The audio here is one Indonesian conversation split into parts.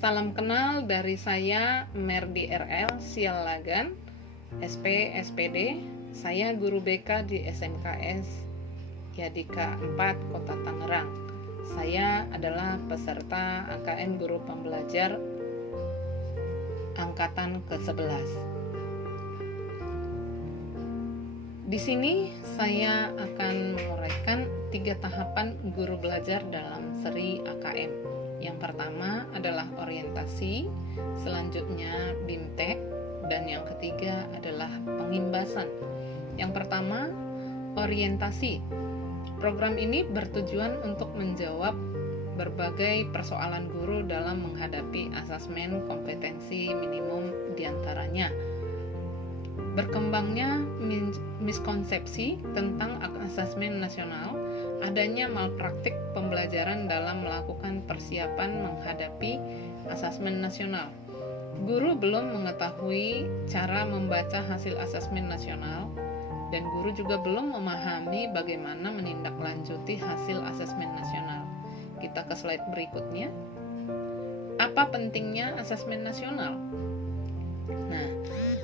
Salam kenal dari saya Merdi RL Sialagan, SP SPD. Saya guru BK di SMKS Yadika 4 Kota Tangerang. Saya adalah peserta AKM Guru Pembelajar angkatan ke-11. Di sini saya akan menguraikan 3 tahapan guru belajar dalam seri AKM. Yang pertama adalah orientasi, selanjutnya BIMTEK, dan yang ketiga adalah pengimbasan. Yang pertama, orientasi. Program ini bertujuan untuk menjawab berbagai persoalan guru dalam menghadapi asesmen kompetensi minimum diantaranya. Berkembangnya miskonsepsi tentang asesmen nasional, adanya malpraktik pembelajaran dalam melakukan persiapan menghadapi asesmen nasional. Guru belum mengetahui cara membaca hasil asesmen nasional, dan guru juga belum memahami bagaimana menindaklanjuti hasil asesmen nasional. Kita ke slide berikutnya. Apa pentingnya asesmen nasional? Nah,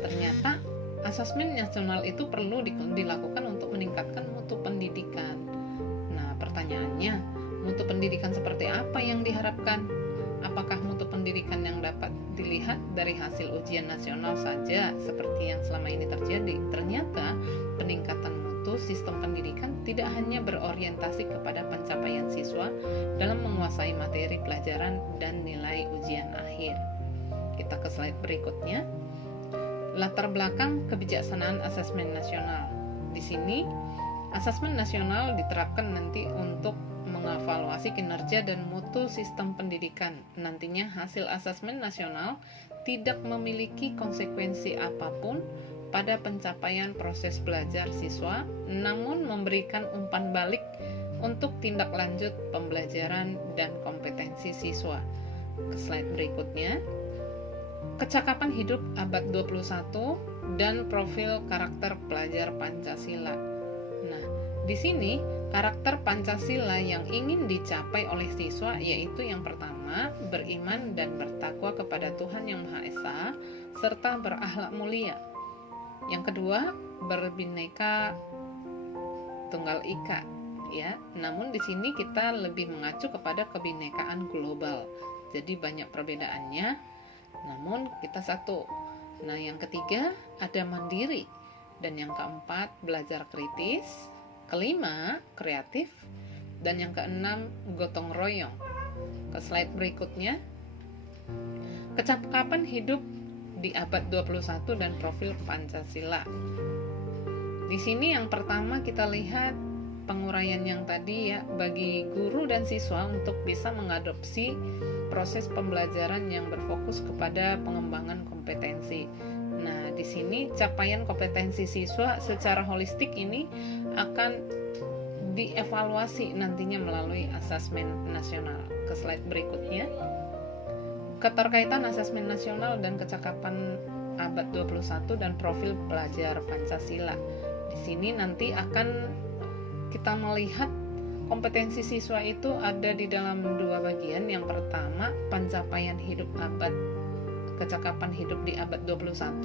ternyata asesmen nasional itu perlu dilakukan untuk meningkatkan mutu pendidikan. Pertanyaannya, mutu pendidikan seperti apa yang diharapkan? Apakah mutu pendidikan yang dapat dilihat dari hasil ujian nasional saja seperti yang selama ini terjadi? Ternyata peningkatan mutu sistem pendidikan tidak hanya berorientasi kepada pencapaian siswa dalam menguasai materi pelajaran dan nilai ujian akhir. Kita ke slide berikutnya. Latar belakang kebijaksanaan asesmen nasional. Di sini asesmen nasional diterapkan nanti untuk mengevaluasi kinerja dan mutu sistem pendidikan. Nantinya hasil asesmen nasional tidak memiliki konsekuensi apapun pada pencapaian proses belajar siswa, namun memberikan umpan balik untuk tindak lanjut pembelajaran dan kompetensi siswa. Ke slide berikutnya. Kecakapan hidup abad 21 dan profil karakter pelajar Pancasila. Nah, di sini karakter Pancasila yang ingin dicapai oleh siswa yaitu yang pertama, beriman dan bertakwa kepada Tuhan Yang Maha Esa serta berakhlak mulia. Yang kedua, berbineka tunggal ika, ya. Namun di sini kita lebih mengacu kepada kebinekaan global. Jadi banyak perbedaannya, namun kita satu. Nah, yang ketiga ada mandiri. Dan yang keempat, belajar kritis. Kelima, kreatif. Dan yang keenam, gotong royong. Ke slide berikutnya. Kecakapan hidup di abad 21 dan profil Pancasila. Di sini yang pertama kita lihat penguraian yang tadi ya, bagi guru dan siswa untuk bisa mengadopsi proses pembelajaran yang berfokus kepada pengembangan kompetensi. Nah, di sini capaian kompetensi siswa secara holistik ini akan dievaluasi nantinya melalui asesmen nasional. Ke slide berikutnya. Keterkaitan asesmen nasional dan kecakapan abad 21 dan profil pelajar Pancasila. Di sini nanti akan kita melihat kompetensi siswa itu ada di dalam 2 bagian. Yang pertama, pencapaian hidup kecakapan hidup di abad 21,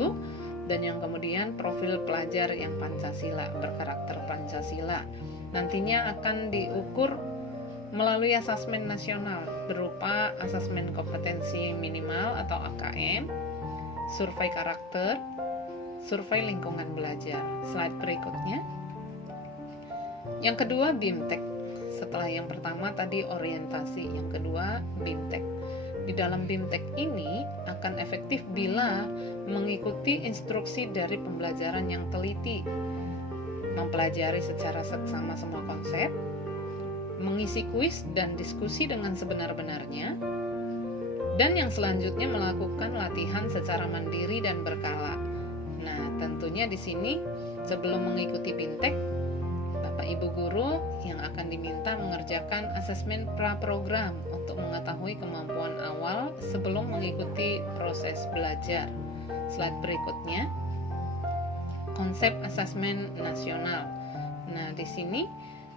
dan yang kemudian profil pelajar yang Pancasila, berkarakter Pancasila. Nantinya akan diukur melalui asesmen nasional berupa asesmen kompetensi minimal atau AKM, survei karakter, survei lingkungan belajar. Slide berikutnya. Yang kedua, BIMTEK. Setelah yang pertama tadi orientasi, yang kedua BIMTEK. Di dalam BIMTEK ini akan efektif bila mengikuti instruksi dari pembelajaran yang teliti, mempelajari secara seksama semua konsep, mengisi kuis dan diskusi dengan sebenar-benarnya, dan yang selanjutnya melakukan latihan secara mandiri dan berkala. Nah, tentunya di sini sebelum mengikuti BIMTEK, Bapak Ibu guru yang akan diminta mengerjakan asesmen pra-program untuk mengetahui kemampuan awal sebelum mengikuti proses belajar. Slide berikutnya. Konsep asesmen nasional. Nah, di sini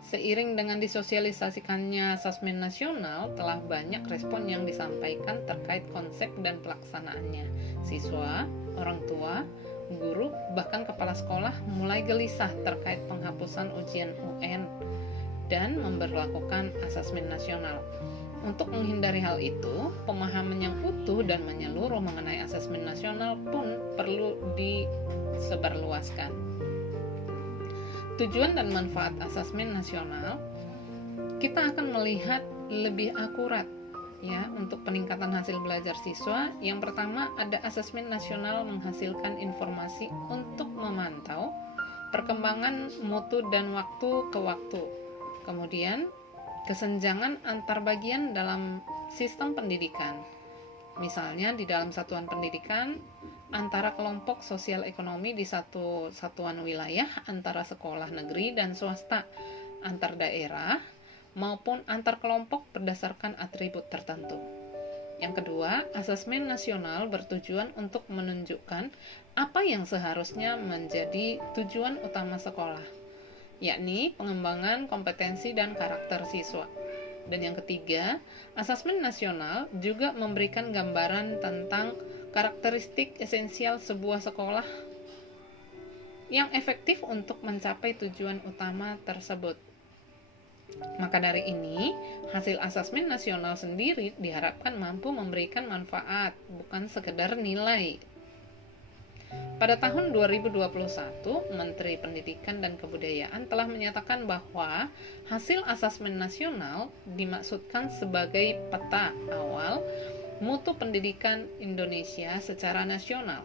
Seiring dengan disosialisasikannya asesmen nasional, telah banyak respon yang disampaikan terkait konsep dan pelaksanaannya. Siswa, orang tua, guru, bahkan kepala sekolah mulai gelisah terkait penghapusan ujian UN dan memberlakukan asesmen nasional. Untuk menghindari hal itu, pemahaman yang utuh dan menyeluruh mengenai asesmen nasional pun perlu disebarluaskan. Tujuan dan manfaat asesmen nasional, kita akan melihat lebih akurat ya untuk peningkatan hasil belajar siswa. Yang pertama, ada asesmen nasional menghasilkan informasi untuk memantau perkembangan mutu dan waktu ke waktu. Kemudian, kesenjangan antar bagian dalam sistem pendidikan. Misalnya di dalam satuan pendidikan, antara kelompok sosial ekonomi di satu satuan wilayah, antara sekolah negeri dan swasta, antar daerah, maupun antar kelompok berdasarkan atribut tertentu. Yang kedua, asesmen nasional bertujuan untuk menunjukkan apa yang seharusnya menjadi tujuan utama sekolah, yakni pengembangan kompetensi dan karakter siswa. Dan yang ketiga, asesmen nasional juga memberikan gambaran tentang karakteristik esensial sebuah sekolah yang efektif untuk mencapai tujuan utama tersebut. Maka dari ini, hasil asesmen nasional sendiri diharapkan mampu memberikan manfaat, bukan sekedar nilai. Pada tahun 2021, Menteri Pendidikan dan Kebudayaan telah menyatakan bahwa hasil asesmen nasional dimaksudkan sebagai peta awal mutu pendidikan Indonesia secara nasional.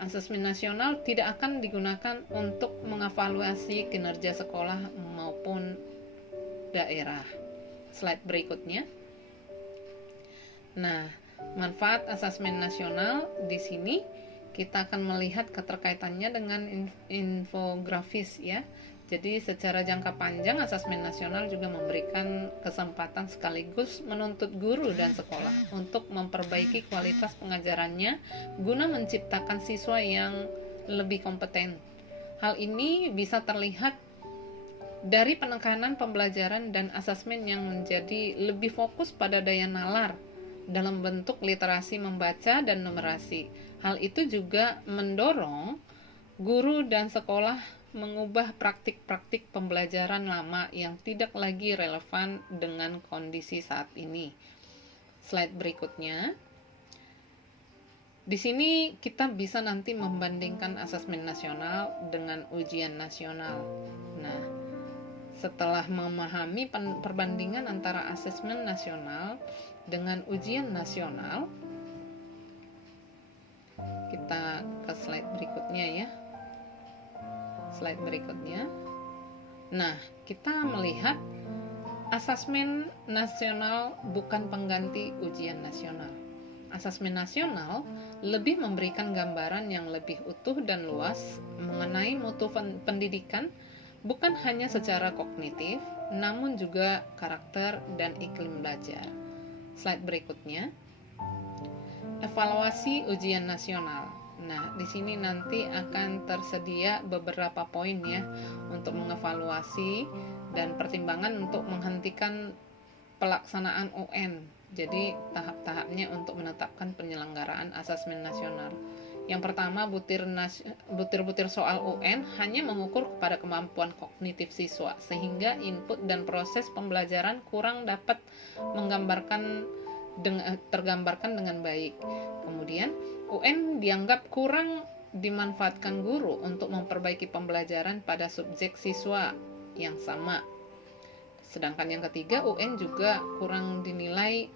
Asesmen nasional tidak akan digunakan untuk mengevaluasi kinerja sekolah maupun daerah. Slide berikutnya. Nah, manfaat asesmen nasional di sini kita akan melihat keterkaitannya dengan infografis ya. Jadi secara jangka panjang asesmen nasional juga memberikan kesempatan sekaligus menuntut guru dan sekolah untuk memperbaiki kualitas pengajarannya guna menciptakan siswa yang lebih kompeten. Hal ini bisa terlihat dari penekanan pembelajaran dan asesmen yang menjadi lebih fokus pada daya nalar dalam bentuk literasi membaca dan numerasi. Hal itu juga mendorong guru dan sekolah mengubah praktik-praktik pembelajaran lama yang tidak lagi relevan dengan kondisi saat ini. Slide berikutnya. Di sini kita bisa nanti membandingkan asesmen nasional dengan ujian nasional. Nah, setelah memahami perbandingan antara asesmen nasional dengan ujian nasional, kita ke slide berikutnya ya. Slide berikutnya. Nah, kita melihat asesmen nasional bukan pengganti ujian nasional. Asesmen nasional lebih memberikan gambaran yang lebih utuh dan luas mengenai mutu pendidikan, bukan hanya secara kognitif, namun juga karakter dan iklim belajar. Slide berikutnya. Evaluasi ujian nasional. Nah, di sini nanti akan tersedia beberapa poin ya untuk mengevaluasi dan pertimbangan untuk menghentikan pelaksanaan UN. Jadi, tahap-tahapnya untuk menetapkan penyelenggaraan asesmen nasional. Yang pertama, butir-butir soal UN hanya mengukur kepada kemampuan kognitif siswa, sehingga input dan proses pembelajaran kurang dapat tergambarkan dengan baik. Kemudian, UN dianggap kurang dimanfaatkan guru untuk memperbaiki pembelajaran pada subjek siswa yang sama. Sedangkan yang ketiga, UN juga kurang dinilai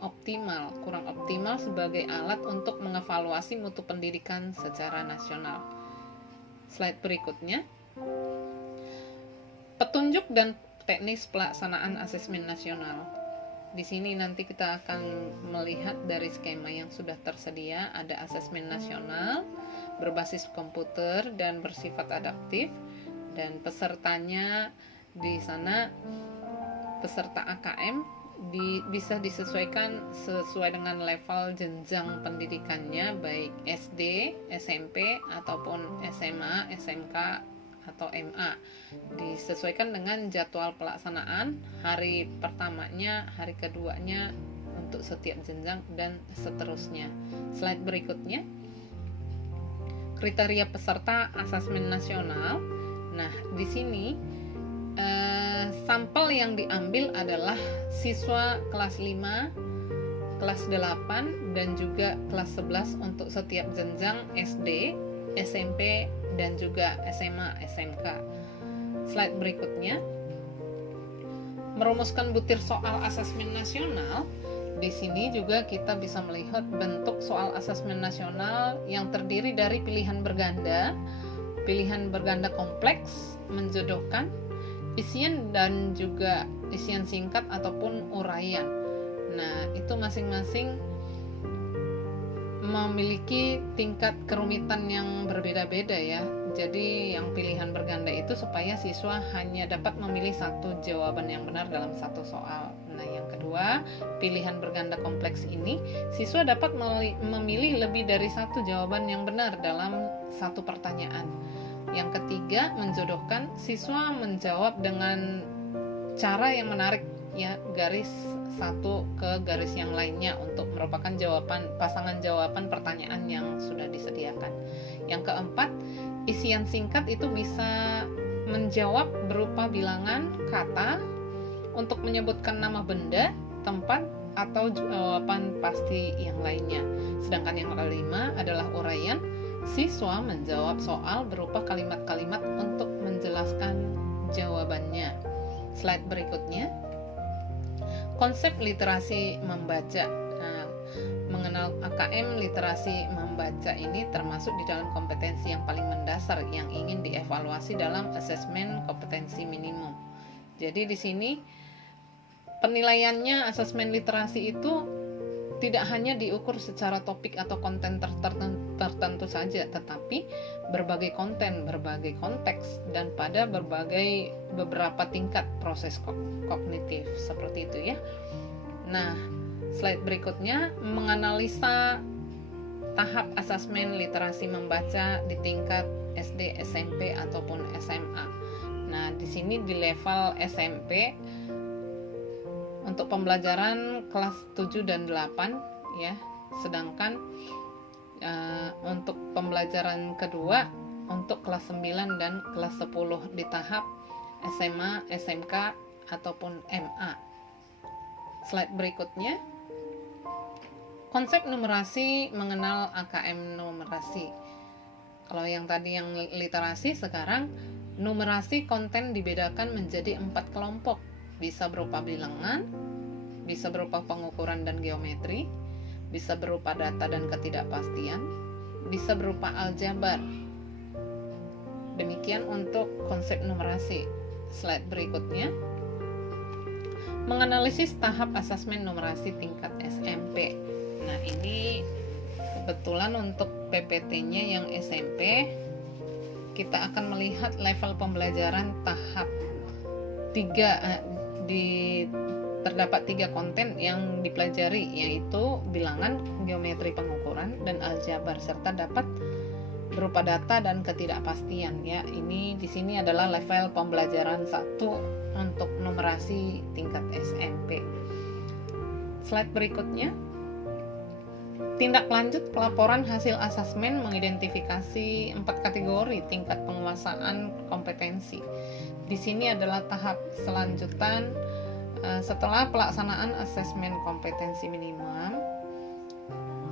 kurang optimal sebagai alat untuk mengevaluasi mutu pendidikan secara nasional. Slide berikutnya. Petunjuk dan teknis pelaksanaan asesmen nasional. Di sini nanti kita akan melihat dari skema yang sudah tersedia, ada asesmen nasional berbasis komputer dan bersifat adaptif, dan pesertanya di sana peserta AKM bisa disesuaikan sesuai dengan level jenjang pendidikannya, baik SD, SMP, ataupun SMA, SMK, atau MA. Disesuaikan dengan jadwal pelaksanaan, hari pertamanya, hari keduanya untuk setiap jenjang dan seterusnya. Slide berikutnya. Kriteria peserta asesmen nasional. Nah, di sini sampel yang diambil adalah siswa kelas 5, kelas 8, dan juga kelas 11 untuk setiap jenjang SD, SMP, dan juga SMA, SMK. Slide berikutnya. Merumuskan butir soal asesmen nasional. Di sini juga kita bisa melihat bentuk soal asesmen nasional yang terdiri dari pilihan berganda kompleks, menjodohkan, isian dan juga isian singkat ataupun uraian. Nah, itu masing-masing memiliki tingkat kerumitan yang berbeda-beda ya. Jadi yang pilihan berganda itu supaya siswa hanya dapat memilih satu jawaban yang benar dalam satu soal. Nah, yang kedua, pilihan berganda kompleks ini siswa dapat memilih lebih dari satu jawaban yang benar dalam satu pertanyaan. Yang ketiga, menjodohkan, siswa menjawab dengan cara yang menarik ya, garis satu ke garis yang lainnya untuk merupakan pasangan jawaban pertanyaan yang sudah disediakan. Yang keempat, isian singkat itu bisa menjawab berupa bilangan, kata, untuk menyebutkan nama benda, tempat, atau jawaban pasti yang lainnya. Sedangkan yang kelima adalah uraian, siswa menjawab soal berupa kalimat-kalimat untuk menjelaskan jawabannya. Slide berikutnya. Konsep literasi membaca. Nah, mengenal AKM literasi membaca ini termasuk di dalam kompetensi yang paling mendasar yang ingin dievaluasi dalam asesmen kompetensi minimum. Jadi di sini penilaiannya asesmen literasi itu tidak hanya diukur secara topik atau konten tertentu saja, tetapi berbagai konten, berbagai konteks, dan pada beberapa tingkat proses kognitif seperti itu ya. Nah, slide berikutnya menganalisa tahap asesmen literasi membaca di tingkat SD, SMP ataupun SMA. Nah, di sini di level SMP untuk pembelajaran kelas 7 dan 8 ya. Sedangkan untuk pembelajaran kedua untuk kelas 9 dan kelas 10 di tahap SMA, SMK ataupun MA. Slide berikutnya. Konsep numerasi, mengenal AKM numerasi. Kalau yang tadi yang literasi, sekarang numerasi konten dibedakan menjadi 4 kelompok. Bisa berupa bilangan, bisa berupa pengukuran dan geometri, bisa berupa data dan ketidakpastian, bisa berupa aljabar. Demikian untuk konsep numerasi. Slide berikutnya. Menganalisis tahap asesmen numerasi tingkat SMP. Nah, ini kebetulan untuk PPT-nya yang SMP, kita akan melihat level pembelajaran tahap 3. Terdapat 3 konten yang dipelajari, yaitu bilangan, geometri pengukuran, dan aljabar, serta dapat berupa data dan ketidakpastian ya. Ini di sini adalah level pembelajaran 1 untuk numerasi tingkat SMP. Slide berikutnya. Tindak lanjut pelaporan hasil asesmen mengidentifikasi 4 kategori tingkat penguasaan kompetensi. Di sini adalah tahap selanjutan setelah pelaksanaan asesmen kompetensi minimum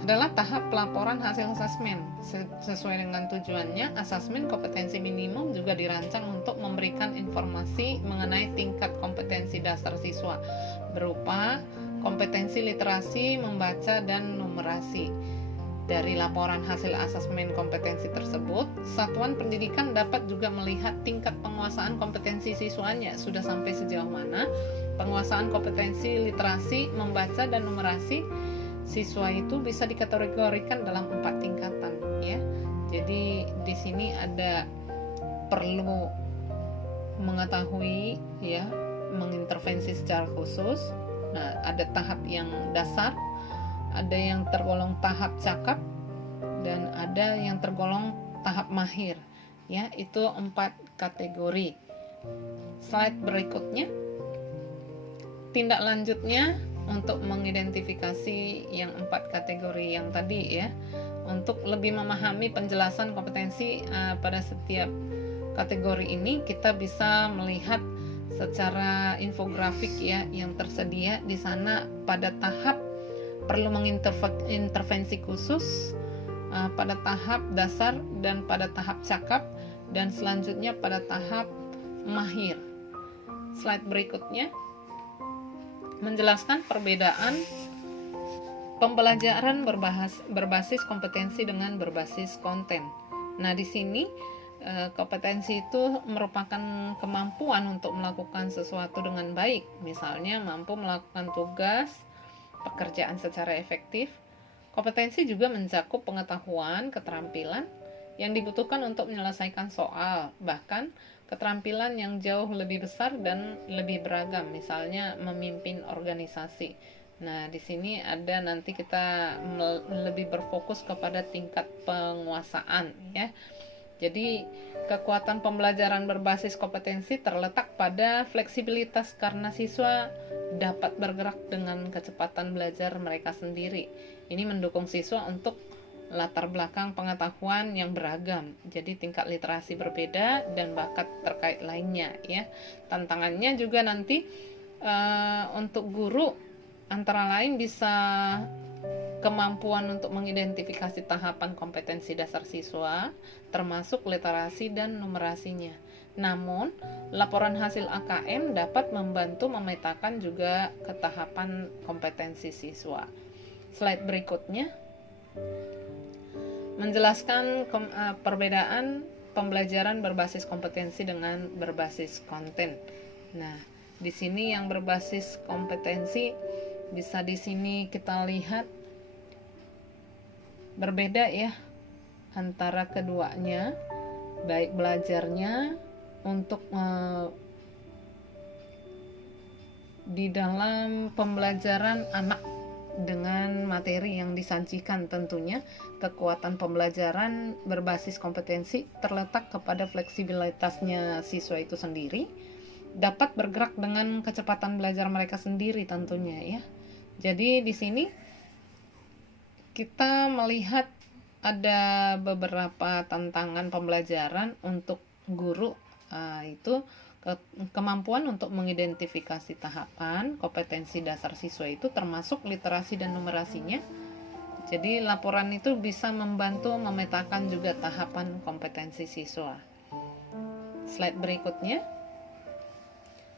adalah tahap pelaporan hasil asesmen. Sesuai dengan tujuannya, asesmen kompetensi minimum juga dirancang untuk memberikan informasi mengenai tingkat kompetensi dasar siswa berupa kompetensi literasi, membaca, dan numerasi. Dari laporan hasil asesmen kompetensi tersebut, satuan pendidikan dapat juga melihat tingkat penguasaan kompetensi siswanya sudah sampai sejauh mana. Penguasaan kompetensi literasi, membaca, dan numerasi siswa itu bisa dikategorikan dalam 4 tingkatan ya. Jadi di sini ada perlu mengetahui ya, mengintervensi secara khusus. Nah, ada tahap yang dasar, ada yang tergolong tahap cakap, dan ada yang tergolong tahap mahir ya. Itu 4 kategori. Slide berikutnya, tindak lanjutnya untuk mengidentifikasi yang 4 kategori yang tadi ya. Untuk lebih memahami penjelasan kompetensi pada setiap kategori ini, kita bisa melihat secara infografik ya yang tersedia di sana pada tahap perlu mengintervensi khusus, pada tahap dasar dan pada tahap cakap, dan selanjutnya pada tahap mahir. Slide berikutnya menjelaskan perbedaan pembelajaran berbasis kompetensi dengan berbasis konten. Nah, di sini kompetensi itu merupakan kemampuan untuk melakukan sesuatu dengan baik, misalnya mampu melakukan tugas, pekerjaan secara efektif. Kompetensi juga mencakup pengetahuan, keterampilan yang dibutuhkan untuk menyelesaikan soal, bahkan keterampilan yang jauh lebih besar dan lebih beragam, misalnya memimpin organisasi. Nah, di sini ada nanti kita lebih berfokus kepada tingkat penguasaan ya. Jadi, kekuatan pembelajaran berbasis kompetensi terletak pada fleksibilitas karena siswa dapat bergerak dengan kecepatan belajar mereka sendiri. Ini mendukung siswa untuk latar belakang pengetahuan yang beragam, jadi tingkat literasi berbeda dan bakat terkait lainnya ya. Tantangannya juga nanti untuk guru antara lain bisa kemampuan untuk mengidentifikasi tahapan kompetensi dasar siswa, termasuk literasi dan numerasinya. Namun, laporan hasil AKM dapat membantu memetakan juga ketahapan kompetensi siswa. Slide berikutnya menjelaskan perbedaan pembelajaran berbasis kompetensi dengan berbasis konten. Nah, di sini yang berbasis kompetensi bisa di sini kita lihat berbeda ya antara keduanya, baik belajarnya untuk di dalam pembelajaran anak dengan materi yang disajikan. Tentunya kekuatan pembelajaran berbasis kompetensi terletak kepada fleksibilitasnya siswa itu sendiri, dapat bergerak dengan kecepatan belajar mereka sendiri tentunya ya. Jadi di sini kita melihat ada beberapa tantangan pembelajaran untuk guru, itu kemampuan untuk mengidentifikasi tahapan kompetensi dasar siswa itu termasuk literasi dan numerasinya. Jadi laporan itu bisa membantu memetakan juga tahapan kompetensi siswa. Slide berikutnya,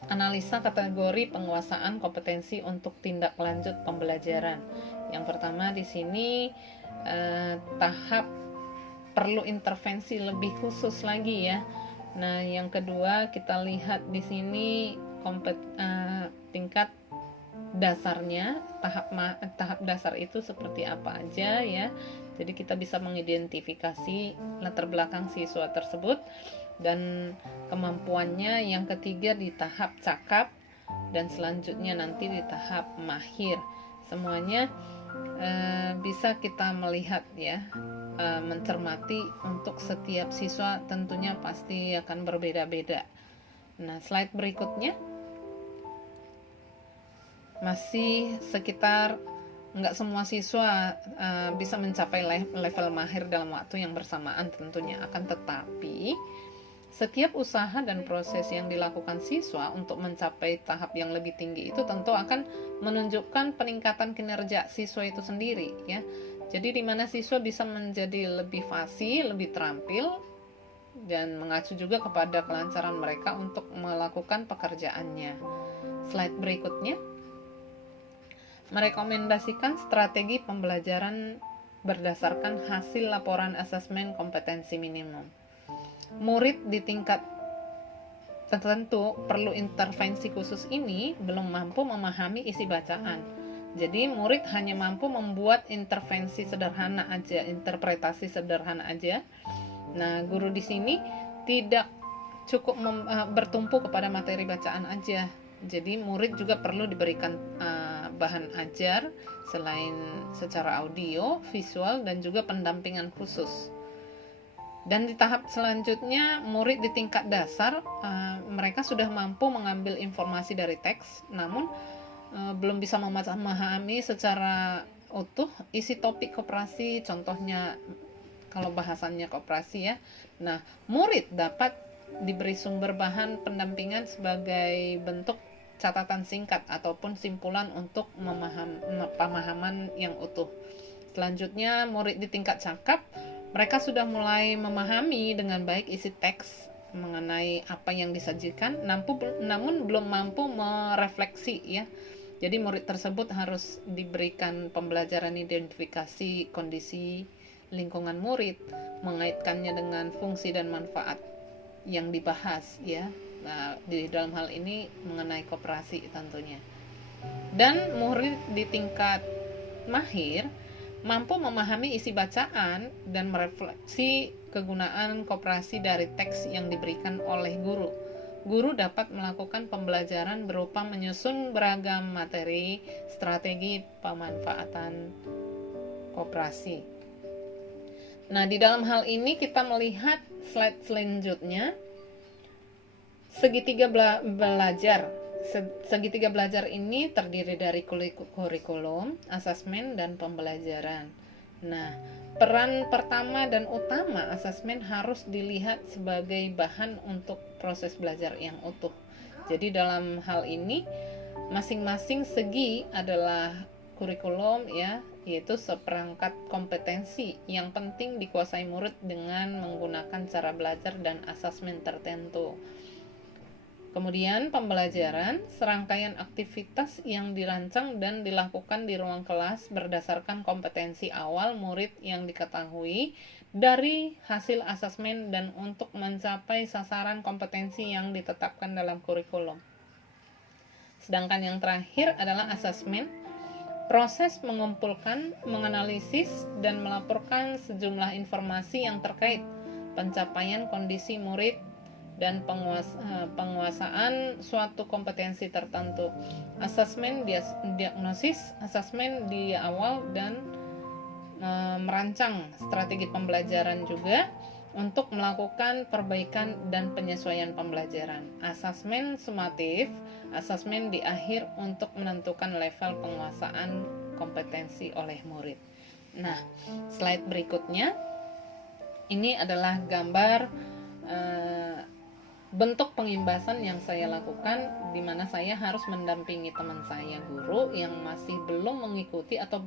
analisa kategori penguasaan kompetensi untuk tindak lanjut pembelajaran. Yang pertama di sini tahap perlu intervensi lebih khusus lagi ya. Nah, yang kedua kita lihat di sini tingkat dasarnya, tahap dasar itu seperti apa aja ya. Jadi kita bisa mengidentifikasi latar belakang siswa tersebut dan kemampuannya. Yang ketiga di tahap cakap dan selanjutnya nanti di tahap mahir. Semuanya bisa kita melihat ya, mencermati untuk setiap siswa tentunya pasti akan berbeda-beda. Nah, slide berikutnya masih sekitar nggak semua siswa bisa mencapai level mahir dalam waktu yang bersamaan tentunya, akan tetapi setiap usaha dan proses yang dilakukan siswa untuk mencapai tahap yang lebih tinggi itu tentu akan menunjukkan peningkatan kinerja siswa itu sendiri ya. Jadi di mana siswa bisa menjadi lebih fasih, lebih terampil, dan mengacu juga kepada kelancaran mereka untuk melakukan pekerjaannya. Slide berikutnya merekomendasikan strategi pembelajaran berdasarkan hasil laporan asesmen kompetensi minimum. Murid di tingkat tertentu perlu intervensi khusus ini belum mampu memahami isi bacaan. Jadi murid hanya mampu membuat intervensi sederhana aja, interpretasi sederhana aja. Nah, guru di sini tidak cukup bertumpu kepada materi bacaan aja. Jadi murid juga perlu diberikan bahan ajar selain secara audio, visual, dan juga pendampingan khusus. Dan di tahap selanjutnya, murid di tingkat dasar mereka sudah mampu mengambil informasi dari teks, namun belum bisa memahami secara utuh isi topik koperasi, contohnya kalau bahasannya koperasi ya. Nah, murid dapat diberi sumber bahan pendampingan sebagai bentuk catatan singkat ataupun simpulan untuk pemahaman yang utuh. Selanjutnya, murid di tingkat cakap mereka sudah mulai memahami dengan baik isi teks mengenai apa yang disajikan, namun belum mampu merefleksi ya. Jadi murid tersebut harus diberikan pembelajaran identifikasi kondisi lingkungan murid, mengaitkannya dengan fungsi dan manfaat yang dibahas ya. Nah, di dalam hal ini mengenai koperasi tentunya. Dan murid di tingkat mahir mampu memahami isi bacaan dan merefleksi kegunaan koperasi dari teks yang diberikan oleh guru. Guru dapat melakukan pembelajaran berupa menyusun beragam materi, strategi pemanfaatan koperasi. Nah, di dalam hal ini kita melihat slide selanjutnya, segitiga belajar. Segitiga belajar ini terdiri dari kurikulum, asesmen, dan pembelajaran. Nah, peran pertama dan utama asesmen harus dilihat sebagai bahan untuk proses belajar yang utuh. Jadi dalam hal ini, masing-masing segi adalah kurikulum ya, yaitu seperangkat kompetensi yang penting dikuasai murid dengan menggunakan cara belajar dan asesmen tertentu. Kemudian pembelajaran, serangkaian aktivitas yang dirancang dan dilakukan di ruang kelas berdasarkan kompetensi awal murid yang diketahui dari hasil asesmen dan untuk mencapai sasaran kompetensi yang ditetapkan dalam kurikulum. Sedangkan yang terakhir adalah asesmen, proses mengumpulkan, menganalisis, dan melaporkan sejumlah informasi yang terkait pencapaian kondisi murid dan penguasaan suatu kompetensi tertentu. Asesmen diagnosis, asesmen di awal, dan merancang strategi pembelajaran juga untuk melakukan perbaikan dan penyesuaian pembelajaran. Asesmen sumatif, asesmen di akhir untuk menentukan level penguasaan kompetensi oleh murid. Nah, slide berikutnya ini adalah gambar bentuk pengimbasan yang saya lakukan, di mana saya harus mendampingi teman saya guru yang masih belum mengikuti atau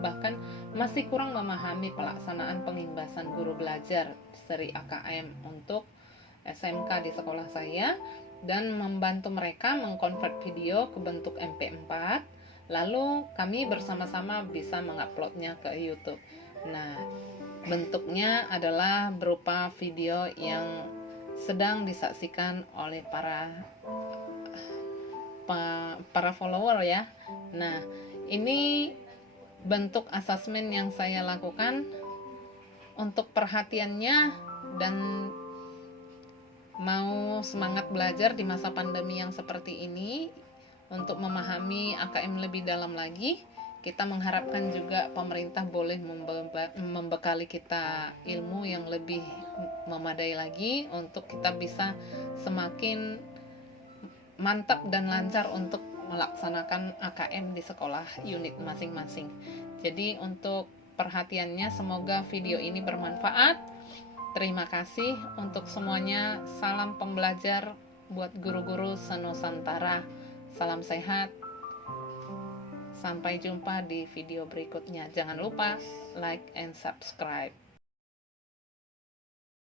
bahkan masih kurang memahami pelaksanaan pengimbasan guru belajar seri AKM untuk SMK di sekolah saya, dan membantu mereka mengkonvert video ke bentuk MP4, lalu kami bersama-sama bisa menguploadnya ke YouTube. Nah, bentuknya adalah berupa video yang sedang disaksikan oleh para follower ya. Nah, ini bentuk asesmen yang saya lakukan untuk perhatiannya dan mau semangat belajar di masa pandemi yang seperti ini. Untuk memahami AKM lebih dalam lagi, kita mengharapkan juga pemerintah boleh membekali kita ilmu yang lebih memadai lagi untuk kita bisa semakin mantap dan lancar untuk melaksanakan AKM di sekolah unit masing-masing. Jadi untuk perhatiannya, semoga video ini bermanfaat. Terima kasih untuk semuanya. Salam pembelajar buat guru-guru senusantara. Salam sehat. Sampai jumpa di video berikutnya. Jangan lupa like and subscribe.